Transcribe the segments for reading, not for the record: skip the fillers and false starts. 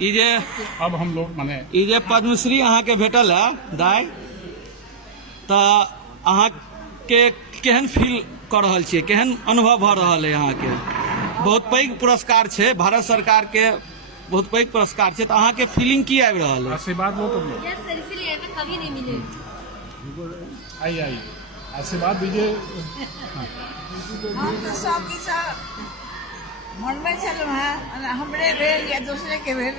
ये अब हम लोग माने ये पद्मश्री अहाँ के भेटल है दाई, तो अहाँ के केहन फील कर रहल छियै, केहन अनुभव भ रहल है अहाँ के? बहुत पैघ पुरस्कार है, भारत सरकार के बहुत पैघ पुरस्कार है, तो अहाँ के फीलिंग की आबि रहल है? आशीर्वाद वो तो कभी नहीं मिले। आई आशीर्वाद दीजिए। हम तो सब मन में चलू है, हमरे भेल या दूसरे के भेल,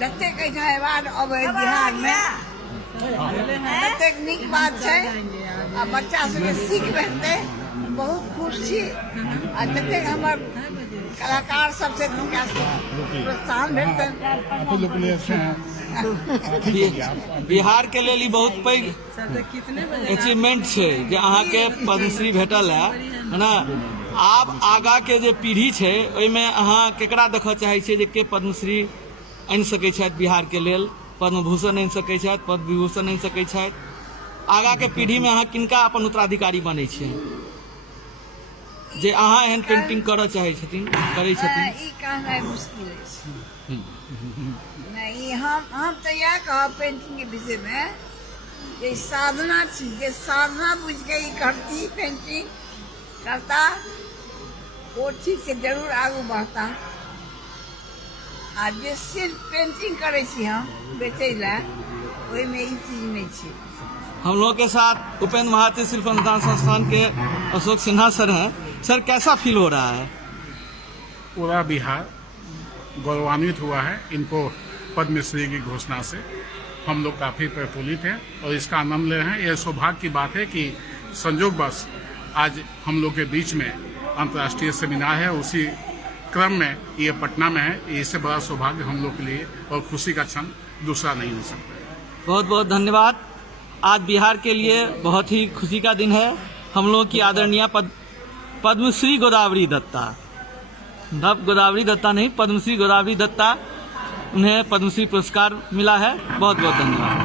जते कहीं अवार्ड अब बिहार में जते नीक बात है, आ बच्चा सबके सीख भेटते, बहुत खुश छी। आ जते हमर कलाकार सबसे प्रोत्साहन भेटते। बिहार के लिए ई बहुत पैघ अचीवमेंट है जे अहाँ के पद्मश्री भेटल है ना। आब आगा के जे पीढ़ी है ओहिमे अहाँ केकरा देखऽ चाहै छियै जे के पद्मश्री आनि सकै छथि बिहार के लेल, पद्म भूषण आनि सकै छथि, पद्म विभूषण आनि सकै छथि? आगा के पीढ़ी में अहाँ किनका अपन उत्तराधिकारी बनै छियै जे अहाँ एहन पेंटिंग करऽ चाहै छथिन, करै छथिन? ई कहनाइ मुश्किल है। नहीं, हम तो यह कहब पेंटिंग के विषय में, ये साधना थी, ये साधना बुझ के ही करती पेंटिंग करता, वो ठीक से जरूर आगू बढ़ता। आज जे सिर्फ पेंटिंग करे छी हम बेचे ला, वही में ई चीज नहीं छी। हम लोग के साथ उपेंद्र महाती शिल्प अनुदान संस्थान के अशोक सिन्हा सर हैं। सर, कैसा फील हो रहा है? पूरा बिहार गौरवान्वित हुआ है इनको पद्मश्री की घोषणा से। हम लोग काफ़ी प्रफुल्लित हैं और इसका आनंद ले रहे हैं। यह सौभाग्य की बात है कि संयोगवश आज हम लोग के बीच में अंतर्राष्ट्रीय सेमिनार है, उसी क्रम में ये पटना में है। इससे बड़ा सौभाग्य हम लोग के लिए और खुशी का क्षण दूसरा नहीं हो सकता। बहुत बहुत धन्यवाद। आज बिहार के लिए बहुत ही खुशी का दिन है। हम लोग की आदरणीय पद्मश्री गोदावरी दत्ता, नव गोदावरी दत्ता नहीं, पद्मश्री गोदावरी दत्ता, उन्हें पद्मश्री पुरस्कार मिला है। बहुत बहुत धन्यवाद।